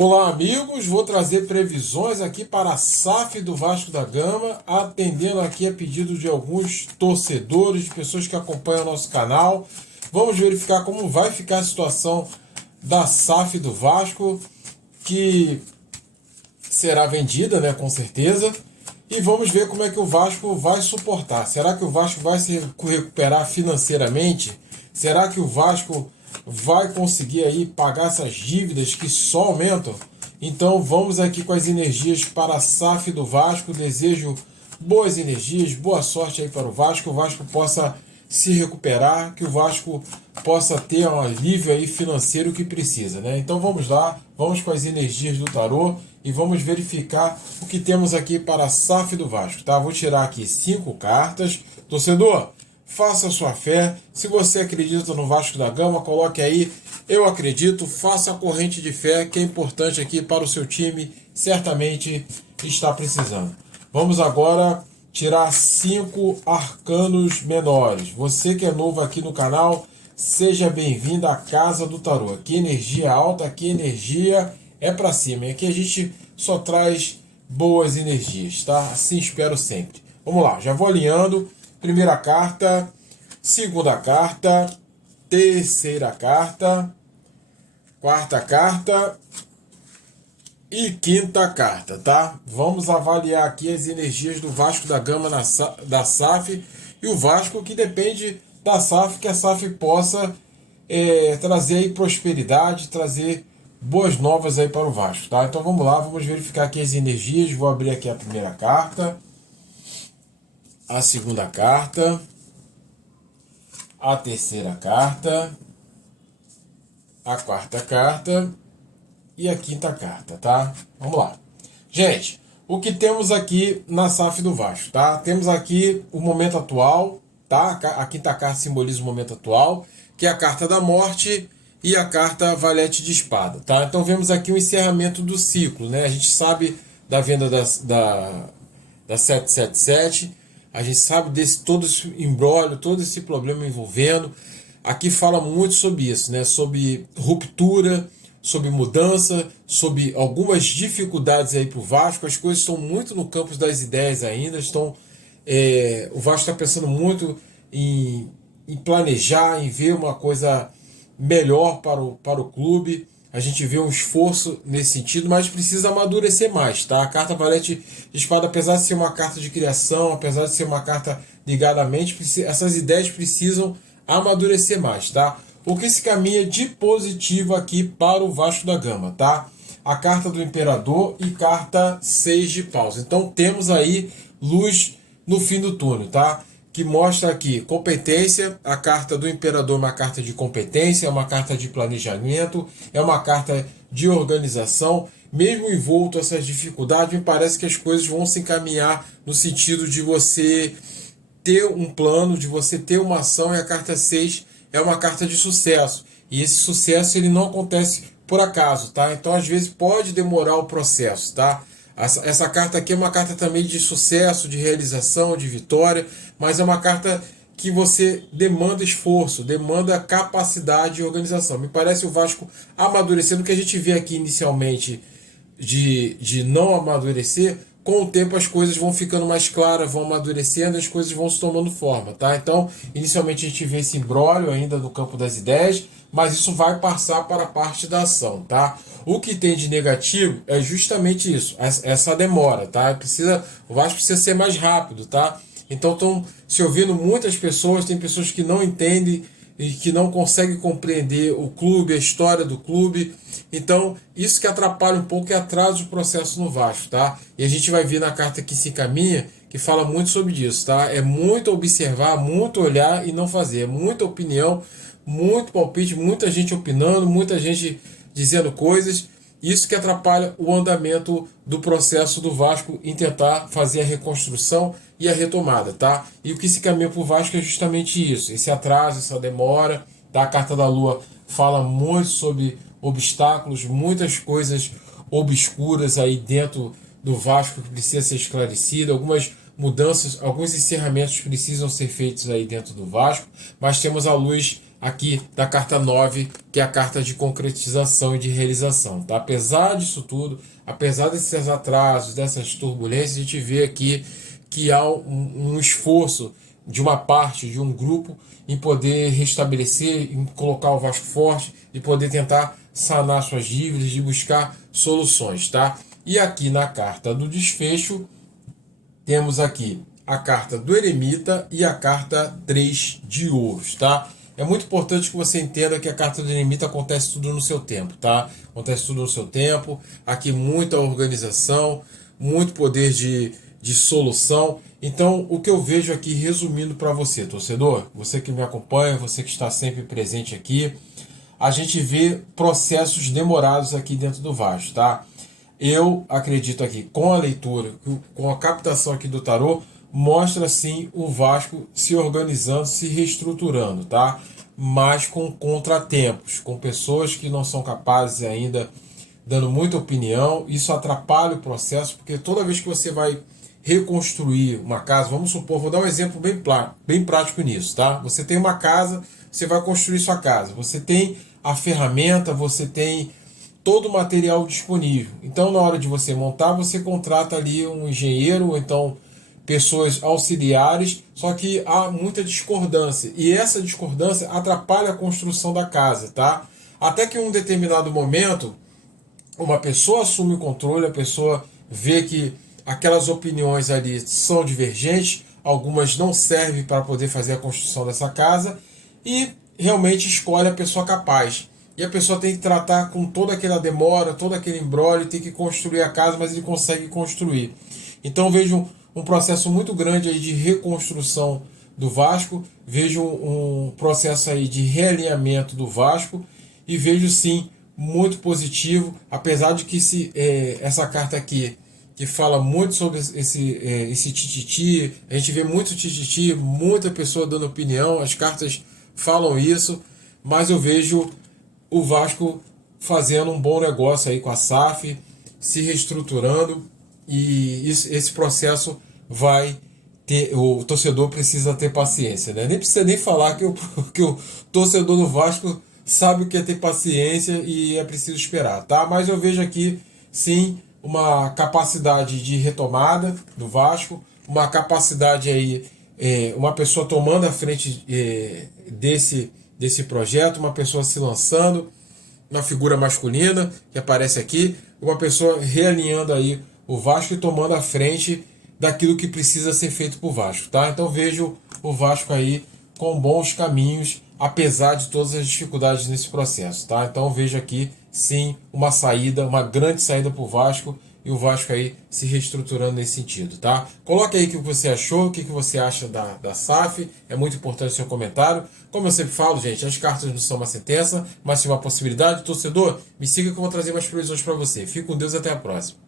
Olá, amigos. Vou trazer previsões aqui para a SAF do Vasco da Gama, atendendo aqui a pedido de alguns torcedores, de pessoas que acompanham o nosso canal. Vamos verificar como vai ficar a situação da SAF do Vasco, que será vendida, né, com certeza. E vamos ver como é que o Vasco vai suportar. Será que o Vasco vai se recuperar financeiramente? Será que o Vasco vai conseguir aí pagar essas dívidas que só aumentam? Então vamos aqui com as energias para a SAF do Vasco. Desejo boas energias, boa sorte aí para o Vasco. Que o Vasco possa se recuperar, que o Vasco possa ter um alívio aí financeiro que precisa, né? Então vamos lá, vamos com as energias do tarô e vamos verificar o que temos aqui para a SAF do Vasco, tá? Vou tirar aqui 5 cartas. Torcedor, faça a sua fé. Se você acredita no Vasco da Gama, coloque aí eu acredito, faça a corrente de fé, que é importante aqui para o seu time, certamente está precisando. Vamos agora tirar 5 arcanos menores. Você que é novo aqui no canal, seja bem-vindo à Casa do Tarô. Aqui energia alta, aqui energia é para cima. E aqui a gente só traz boas energias, tá? Assim espero sempre. Vamos lá, já vou alinhando. Primeira carta, segunda carta, terceira carta, quarta carta e quinta carta, tá? Vamos avaliar aqui as energias do Vasco da Gama da SAF e o Vasco que depende da SAF, que a SAF possa trazer aí prosperidade, trazer boas novas aí para o Vasco, tá? Então vamos lá, vamos verificar aqui as energias. Vou abrir aqui a primeira carta, a segunda carta, a terceira carta, a quarta carta e a quinta carta, tá? Vamos lá. Gente, o que temos aqui na SAF do Vasco, tá? Temos aqui o momento atual, tá? A quinta carta simboliza o momento atual, que é a carta da morte e a carta valete de espada, tá? Então vemos aqui o encerramento do ciclo, né? A gente sabe da venda da 777, a gente sabe desse todo esse imbróglio, todo esse problema envolvendo. Aqui fala muito sobre isso, né? Sobre ruptura, sobre mudança, sobre algumas dificuldades aí para o Vasco. As coisas estão muito no campo das ideias ainda. O Vasco está pensando muito em planejar, em ver uma coisa melhor para o clube. A gente vê um esforço nesse sentido, mas precisa amadurecer mais, tá? A carta valete de espada, apesar de ser uma carta de criação, apesar de ser uma carta ligada à mente, essas ideias precisam amadurecer mais, tá? O que se caminha de positivo aqui para o Vasco da Gama, tá? A carta do Imperador e carta 6 de paus. Então temos aí luz no fim do túnel, tá? Que mostra aqui competência. A carta do Imperador é uma carta de competência, é uma carta de planejamento, é uma carta de organização. Mesmo envolto essas dificuldades, me parece que as coisas vão se encaminhar no sentido de você ter um plano, de você ter uma ação, e a carta 6 é uma carta de sucesso. E esse sucesso ele não acontece por acaso, tá? Então às vezes pode demorar o processo, tá? Essa carta aqui é uma carta também de sucesso, de realização, de vitória, mas é uma carta que você demanda esforço, demanda capacidade e organização. Me parece o Vasco amadurecendo, o que a gente vê aqui inicialmente de não amadurecer. Com o tempo as coisas vão ficando mais claras, vão amadurecendo, as coisas vão se tomando forma, tá? Então, inicialmente a gente vê esse imbróglio ainda no campo das ideias, mas isso vai passar para a parte da ação, tá? O que tem de negativo é justamente isso, essa demora, tá? O Vasco precisa ser mais rápido, tá? Então estão se ouvindo muitas pessoas, tem pessoas que não entendem e que não conseguem compreender o clube, a história do clube. Então, isso que atrapalha um pouco e atrasa o processo no Vasco, tá? E a gente vai ver na carta que se encaminha, que fala muito sobre isso, tá? É muito observar, muito olhar e não fazer. É muita opinião, muito palpite, muita gente opinando, muita gente dizendo coisas. Isso que atrapalha o andamento do processo do Vasco em tentar fazer a reconstrução e a retomada, tá? E o que se caminha para o Vasco é justamente isso, esse atraso, essa demora, tá? A carta da Lua fala muito sobre obstáculos, muitas coisas obscuras aí dentro do Vasco que precisa ser esclarecido, algumas mudanças, alguns encerramentos precisam ser feitos aí dentro do Vasco, mas temos a luz aqui da carta 9, que é a carta de concretização e de realização. Tá? Apesar disso tudo, apesar desses atrasos, dessas turbulências, a gente vê aqui que há um esforço de uma parte, de um grupo, em poder restabelecer, em colocar o Vasco forte, e poder tentar sanar suas dívidas, de buscar soluções. Tá? E aqui na carta do desfecho, temos aqui a carta do eremita e a carta 3 de ouros, tá? É muito importante que você entenda que a carta do eremita acontece tudo no seu tempo, tá? Acontece tudo no seu tempo. Aqui muita organização, muito poder de solução. Então, o que eu vejo aqui, resumindo para você, torcedor, você que me acompanha, você que está sempre presente aqui, a gente vê processos demorados aqui dentro do Vasco, tá? Eu acredito aqui, com a leitura, com a captação aqui do tarô, mostra sim o Vasco se organizando, se reestruturando, tá? Mas com contratempos, com pessoas que não são capazes ainda, dando muita opinião. Isso atrapalha o processo, porque toda vez que você vai reconstruir uma casa, vamos supor, vou dar um exemplo bem prático nisso, tá? Você tem uma casa, você vai construir sua casa, você tem a ferramenta, você tem todo o material disponível. Então, na hora de você montar, você contrata ali um engenheiro, ou então pessoas auxiliares, só que há muita discordância. E essa discordância atrapalha a construção da casa, tá? Até que em um determinado momento, uma pessoa assume o controle, a pessoa vê que aquelas opiniões ali são divergentes, algumas não servem para poder fazer a construção dessa casa, e realmente escolhe a pessoa capaz. E a pessoa tem que tratar com toda aquela demora, todo aquele imbróglio, tem que construir a casa, mas ele consegue construir. Então vejo um processo muito grande aí de reconstrução do Vasco, vejo um processo aí de realinhamento do Vasco, e vejo sim muito positivo, apesar de que essa carta aqui, que fala muito sobre esse tititi, a gente vê muito tititi, muita pessoa dando opinião, as cartas falam isso, mas eu vejo o Vasco fazendo um bom negócio aí com a SAF, se reestruturando, e esse processo vai ter, o torcedor precisa ter paciência, né? Nem precisa nem falar que o torcedor do Vasco sabe o que é ter paciência e é preciso esperar, tá? Mas eu vejo aqui, sim, uma capacidade de retomada do Vasco, uma capacidade aí, uma pessoa tomando a frente desse projeto, uma pessoa se lançando, uma figura masculina que aparece aqui, uma pessoa realinhando aí o Vasco e tomando a frente daquilo que precisa ser feito para o Vasco, tá? Então vejo o Vasco aí com bons caminhos, apesar de todas as dificuldades nesse processo, tá? Então vejo aqui sim uma saída, uma grande saída para o Vasco, e o Vasco aí se reestruturando nesse sentido, tá? Coloque aí o que você achou, o que você acha da SAF, é muito importante o seu comentário. Como eu sempre falo, gente, as cartas não são uma sentença, mas sim uma possibilidade. Torcedor, me siga que eu vou trazer mais previsões para você. Fique com Deus, até a próxima.